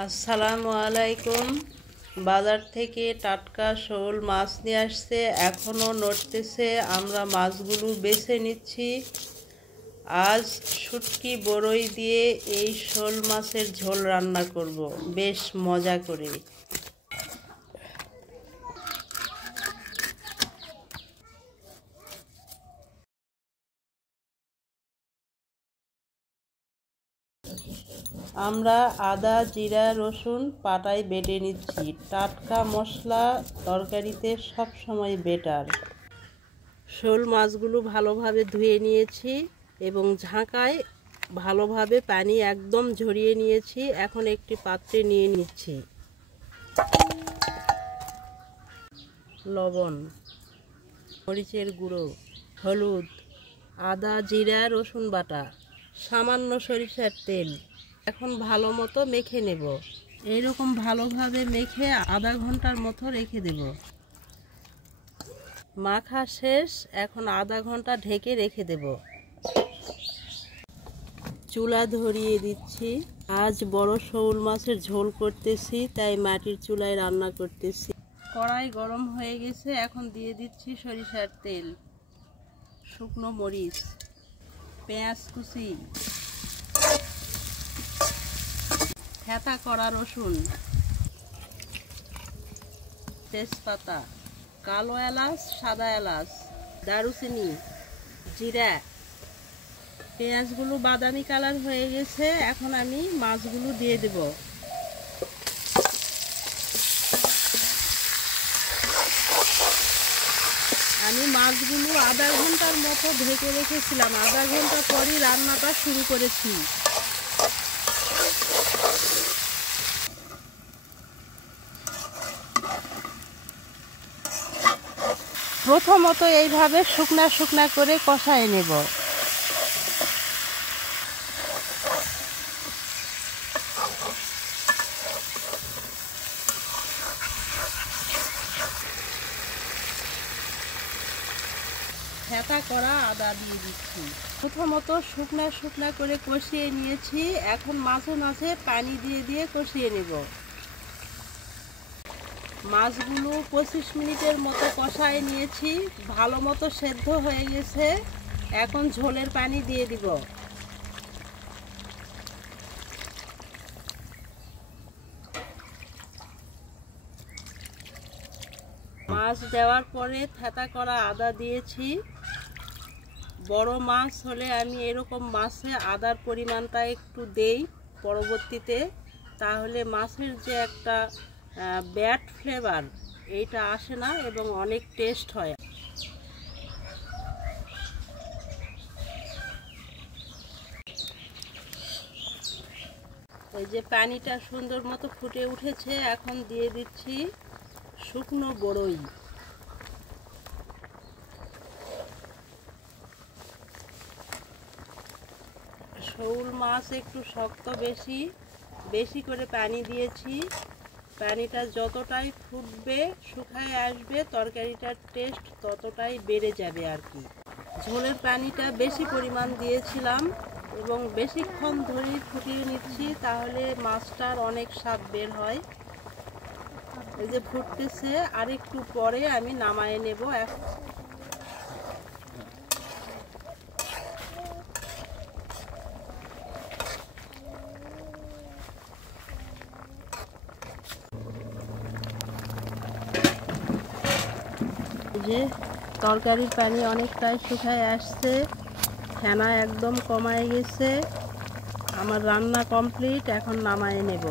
আসসালামু আলাইকুম। বাজার থেকে টাটকা শোল মাছ নিয়ে আসছে, এখনও নড়তেছে। আমরা মাছগুলো বেছে নিচ্ছি। আজ শুটকি বড়ই দিয়ে এই শোল মাছের ঝোল রান্না করব, বেশ মজা করে। আমরা আদা, জিরা, রসুন পাটায় বেটে নিচ্ছি। টাটকা মশলা তরকারিতে সব সময় বেটার। শোল মাছগুলো ভালোভাবে ধুয়ে নিয়েছি এবং ঝাঁকায় ভালোভাবে পানি একদম ঝরিয়ে নিয়েছি। এখন একটি পাত্রে নিয়ে নিচ্ছি। লবণ, মরিচের গুঁড়ো, হলুদ, আদা, জিরা, রসুন বাটা, সামান্য সরিষার তেল। এখন ভালো মতো মেখে নেব। এইরকম ভালোভাবে মেখে আধা ঘন্টার মতো রেখে দেব। মাখা শেষ, এখন আধা ঘন্টা ঢেকে রেখে দেব। চুলা ধরিয়ে দিচ্ছি। আজ বড় শোল মাছের ঝোল করতেছি, তাই মাটির চুলায় রান্না করতেছি। কড়াই গরম হয়ে গেছে, এখন দিয়ে দিচ্ছি সরিষার তেল, শুকনো মরিচ, পেঁয়াজ কুচি, থেঁতা করা রসুন, তেজপাতা, কালো এলাচ, সাদা এলাচ, দারুচিনি, জিরা। পেঁয়াজগুলো বাদামি কালার হয়ে গেছে, এখন আমি মাছগুলো দিয়ে দেব। আমি মাছগুলো আধা ঘন্টার মতো ঢেকে রেখেছিলাম। আধা ঘন্টা পরই রান্নাটা শুরু করেছি। প্রথমত এইভাবে শুকনা শুকনা করে কষায় নেব। থেঁতা করা আদা দিয়ে দিচ্ছি। প্রথমত শুকনা শুকনা করে কষিয়ে নিয়েছি। এখন মাঝে মাঝে পানি দিয়ে দিয়ে কষিয়ে নেব। মাছগুলো 25 মিনিটের মতো কষায় নিয়েছি, ভালো মতো সেদ্ধ হয়ে গেছে। এখন ঝোলের পানি দিয়ে দিব। মাছ দেওয়ার পরে থেঁতা করা আদা দিয়েছি। বড় মাছ হলে আমি এরকম মাছে আদার পরিমাণটা একটু দেই পরবর্তীতে, তাহলে মাছের যে একটা ব্যাড ফ্লেভার এইটা আসে না এবং অনেক টেস্ট হয়। এই যে পানিটা সুন্দর মতো ফুটে উঠেছে, এখন দিয়ে দিচ্ছি শুকনো বড়ই। শোল মাছ একটু শক্ত, বেশি করে পানি দিয়েছি। পানিটা যতটাই ফুটবে, শুকায় আসবে, তরকারিটার টেস্ট ততটাই বেড়ে যাবে আর কি। ঝোলের পানিটা বেশি পরিমাণ দিয়েছিলাম এবং বেশিক্ষণ ধরে ফুটিয়ে নিচ্ছি, তাহলে মাছটার অনেক স্বাদ বের হয়। এই যে ফুটতেছে, আর একটু পরে আমি নামায়ে নেব। যে তরকারির পানি অনেকটাই শুকায় আসছে, ফেনা একদম কমায় গেছে। আমার রান্না কমপ্লিট, এখন নামায়ে নেব।